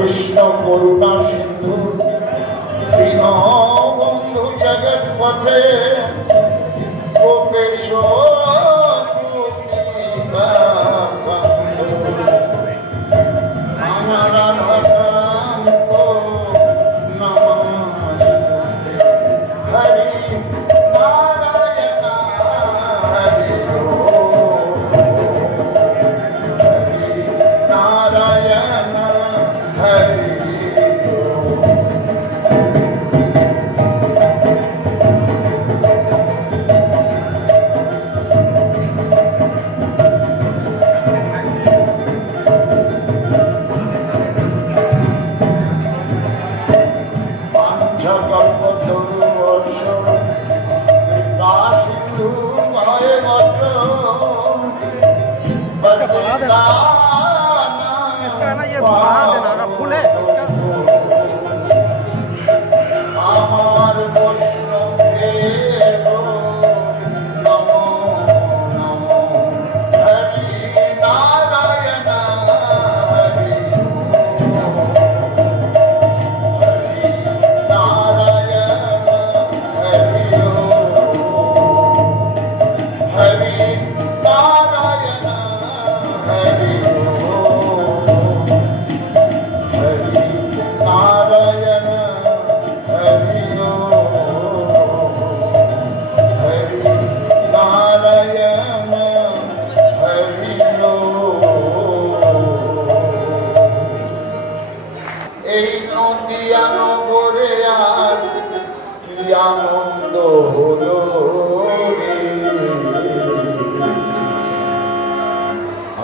কৃষ্ণ করুণা সিন্ধু দীনবন্ধু জগৎ পথে গোপেশ इसका ना ये बढ़ा देना ना फुल है इसका আমার বৈষ্ণবের নমো নমো হরি নারায়ণ হরি হরি নারায়ণ হরি হরি নারায়ণ হরি হরি নারায়ণ হরি হরি নারায়ণ হরি এই নদিয়া নগরে আর কি আনন্দ হলো রে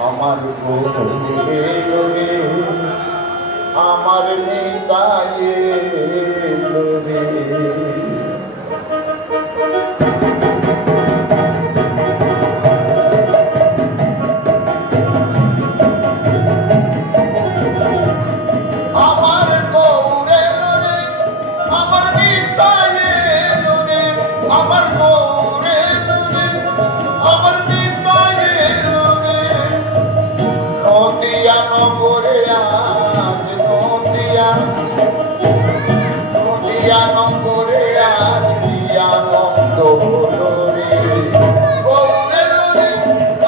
আমার গৌরে রে আমার নিতায়ে রে আমার গৌরে রে আমার নিতায়ে রে আমার গৌরে রে আমার নিতায়ে রে নদিয়া নগরে আজ নদিয়া নগরে আজ কি আনন্দ হলো রে গৌরে রে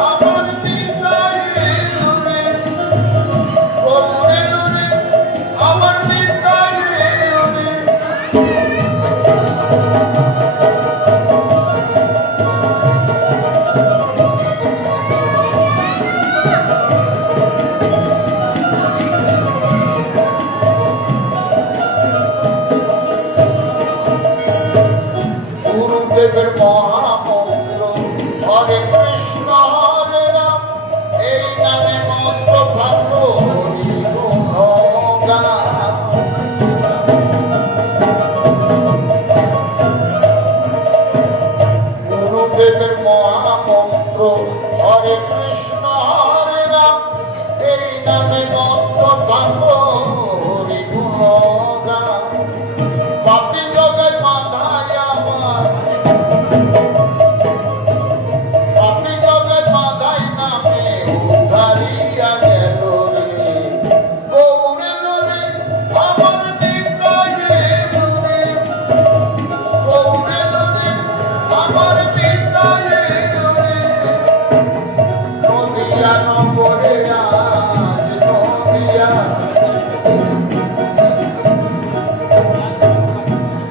আমার নিতায়ে রে গৌরে রে আমার নিতায়ে রে গুরুদেবের মহামন্ত্র হরে কৃষ্ণ হরে রাম এই নামে মন্ত্র থাকলো হরি গুণগান গুরুদেবের মহামন্ত্র হরে কৃষ্ণ হরে রাম এই নামে মন্ত্র থাকলো হরি গুণগান পাপি জগৎ মাধায় আমার পাপি জগৎ মাধায় নামে উদ্ধারিয়া গেল রে গৌরে রে আমার নিতায়ে রে গৌরে রে আমার নিতায়ে রে নদিয়া নগরে আজ নদিয়া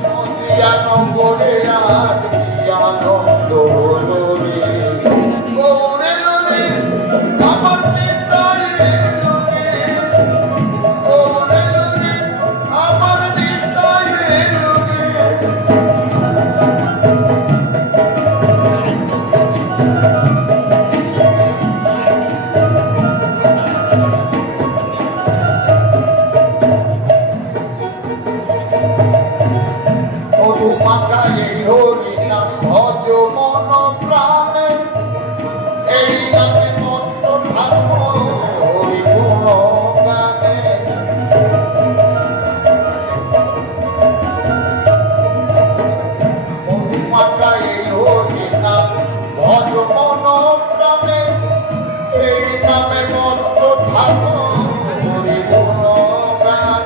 নদিয়া নগরে আজ কি আনন্দ হলো রে গৌরে রে আমার নিতায়ে রে গৌরে রে আমার নিতায়ে রে মধুমাখা এই হরি নাম ভজ মন প্রাণে এই নামে মন্ত্র থাকো হরি গুণ গানে মধুমাখা এই হরি নাম ভজ মন প্রাণে এই নামে মন্ত্র থাকো হরি গুণ গানে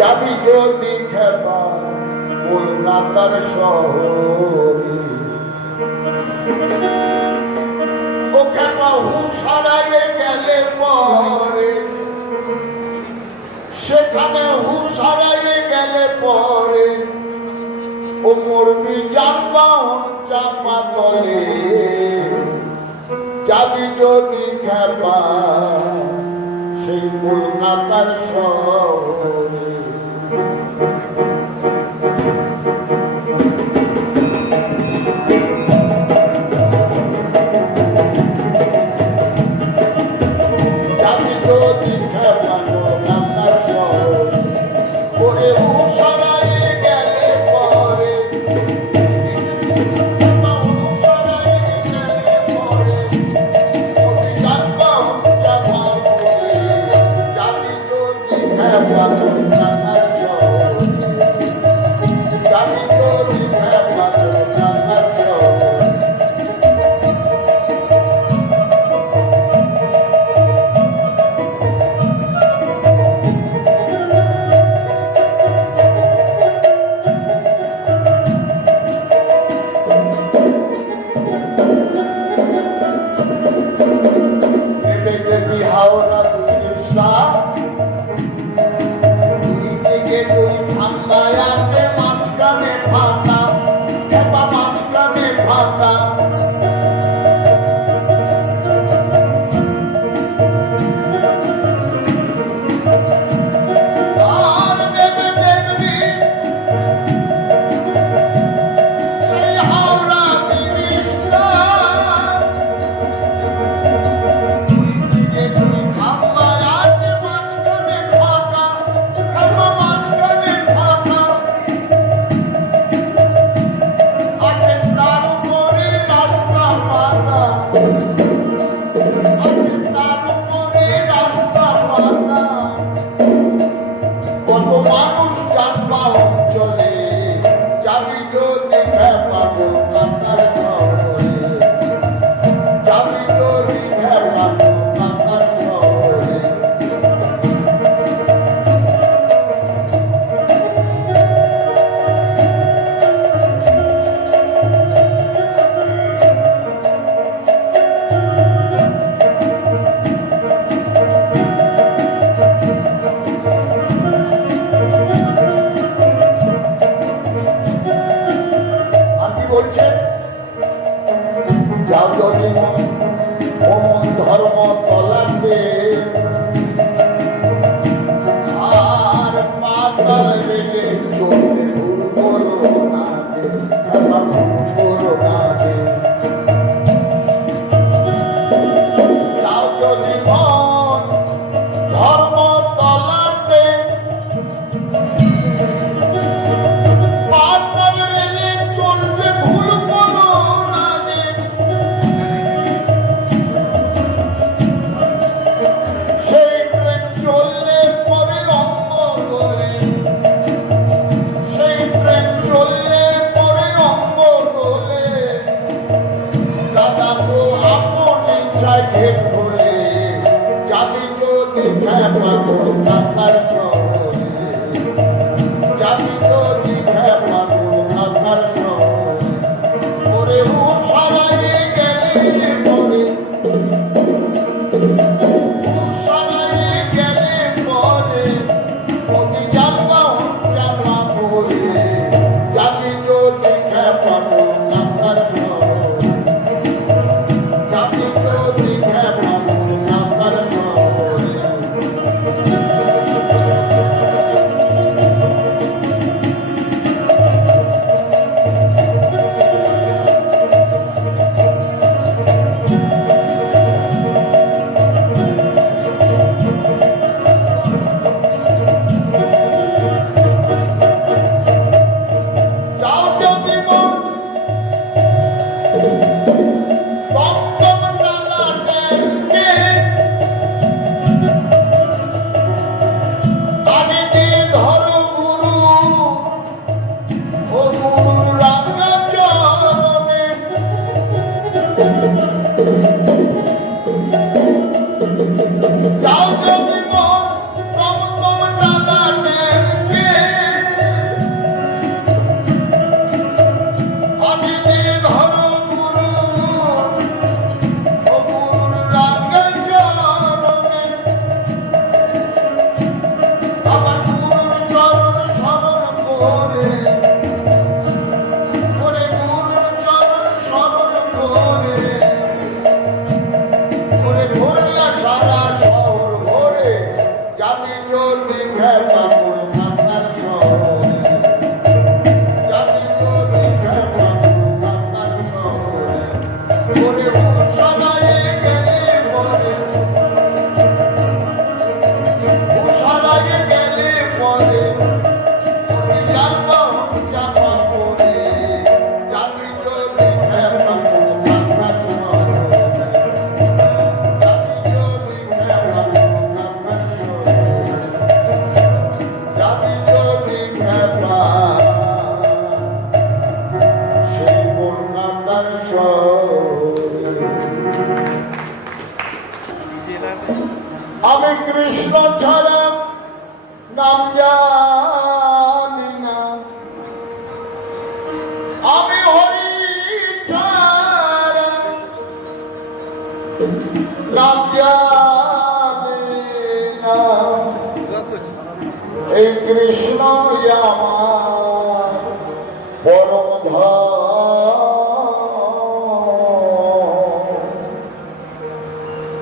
যাবি যদি খেপা কলকাতার শহরে, ও খেপা হুঁশ হারাইয়ে গেলে পরে, সেখানে হুঁশ হারাইয়ে গেলে পরে ও মরবি যানবাহন চাপা তলে। যাবি যদি খেপা সেই কলকাতার শহরে। যাবি যদি খেপা কলকাতার শহরে, ওরে হুঁশ হারাইয়ে গেলে পরে, হুঁশ হারাইয়ে গেলে পরে মরবি যানবাহন চাপা তলে। যাবি যদি খেপা কলকাতার শহরে, যাবি যদি খেপা কলকাতার শহরে। দেখবি হাওড়া দুই রিক্সা, দুই দিকে দুই ঠান্ডায় আছে, মাঝখানে ফাঁকা, খেপা মাঝখানে ফাঁকা। আর নেমে দেখবি সেই হাওড়া ব্রিজটা, দুই দিকে দুই ঠান্ডায় আছে, মাঝখানে ফাঁকা, খেপা মাঝখানে ফাঁকা। আছে তার উপরে রাস্তা পাকা, আছে তার উপরে রাস্তা পাকা। কত মানুষ যানবাহন চলে। যাবি যদি খেপা কলকাতার শহরে, যাবি যদি খেপা কলকাতার শহরে। আর কি বলছে? যাও যদি মন ধর্ম তলাতে, আর পাতাল বেলে চলতে ভুল করো না রে, খেপা ভুল করো না রে। যাও যদি মন ধর্ম তলাতে, পাতাল বেলে চলতে ভুল করো না রে। সেই ট্রেন চললে পরে অঙ্গ ধরে, সেই ট্রেন চললে পরে অঙ্গ তোলে। দাদা গো আপন ইচ্ছায় ঘের ধরে। যাবি যদি খেপা কলকাতার শহরে, যাবি যদি খেপা কলকাতার শহরে। ওরে হুঁশ হারাইয়ে গেলে পরে, হুঁশ হারাইয়ে গেলে পরে মরবি যানবাহন চাপা পড়ে। যাবি যদি খেপা কলকাতার শহরে, যাবি যদি খেপা কলকাতার শহরে। জানি যদি খেপা কলকাতার শহরে, জানি যদি খেপা কলকাতার শহরে, ওরে উষারায়ে গেলে পরে, উষারায়ে গেলে পরে, আমি জানবো চাপা পড়ে, জানি যদি খেপা কলকাতার শহরে, জানি যদি খেপা কলকাতার শহরে, জানি যদি খেপা সেই কলকাতার শহরে। আমি কৃষ্ণ ছাড়া নাম জানি না, আমি হরি ছাড়া নাম জানি না, এই কৃষ্ণ আমার পরম ধন।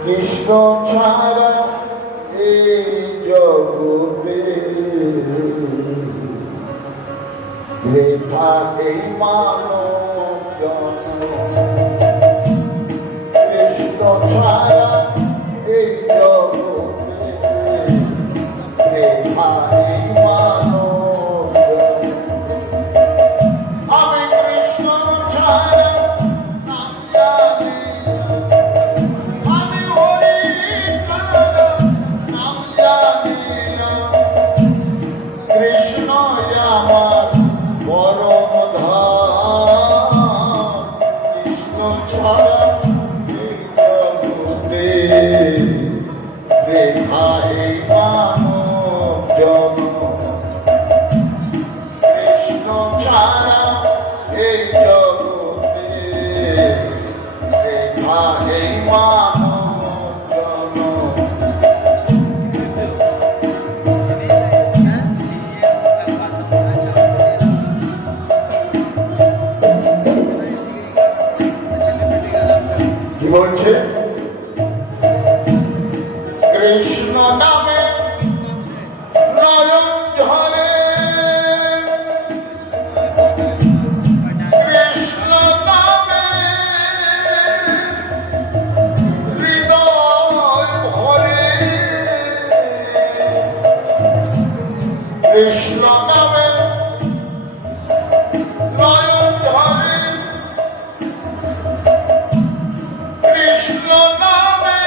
কৃষ্ণ ছাড়া এই জগতে বৃথা এই মানব জন্ম। কৃষ্ণ ছাড়া এই জগতে বৃথা এই মানব জন্ম। আমি কৃষ্ণ ছাড়া নাম জানি না, আমি হরি ছাড়া নাম জানি না, কৃষ্ণ আমার পরম ধাম। কৃষ্ণ ছাড়া এই জগতে বৃথা এই মানব জন্ম। কৃষ্ণ ছাড়া এই জগতে বৃথা এই মানব জন্ম। কি বলছে? কৃষ্ণ নামে নয়ন ঝরে, কৃষ্ণ নামে হৃদয় ভরে, কৃষ্ণ নামে নয়ন ঝরে, কৃষ্ণ নামে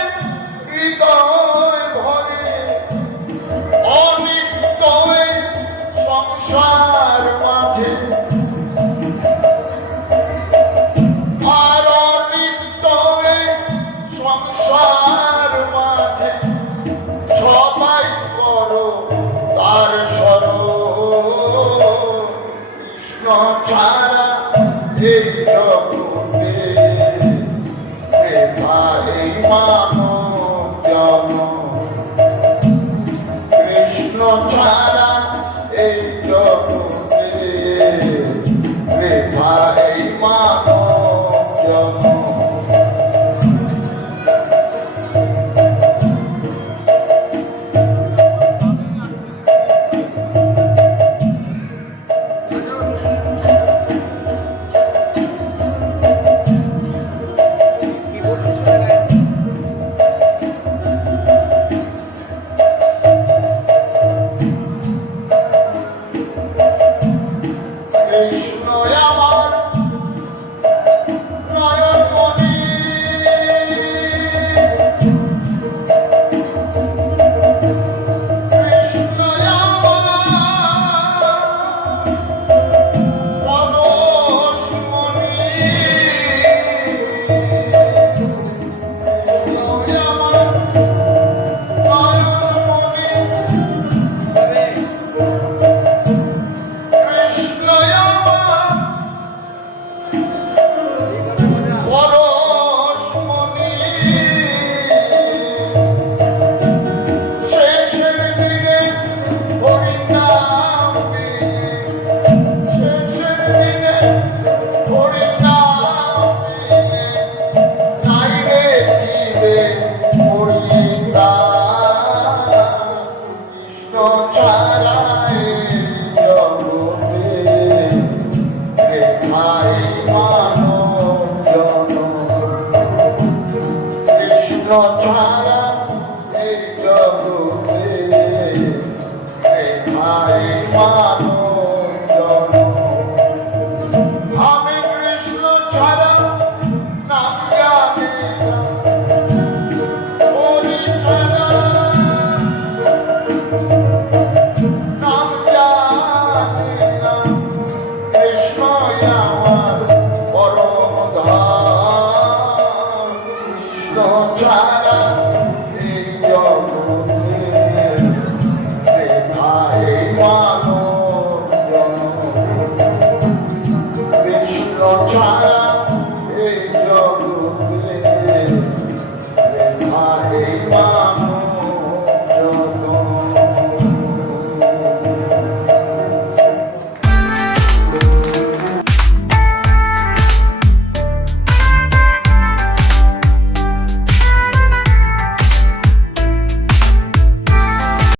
হৃদয় ভরে, অনিত্য এই সংসার মাঝে, আর অনিত্য এই সংসার মাঝে, সবাই করো তার স্মরণ। কৃষ্ণ ছাড়া এই জগতে বৃথা এই মানব জন্ম। কৃষ্ণ ছাড়া এই জগতে বৃথা এই মানব জন্ম। কৃষ্ণ ছাড়া এই জগতে বৃথায় মানব জন্ম। কৃষ্ণ ছাড়া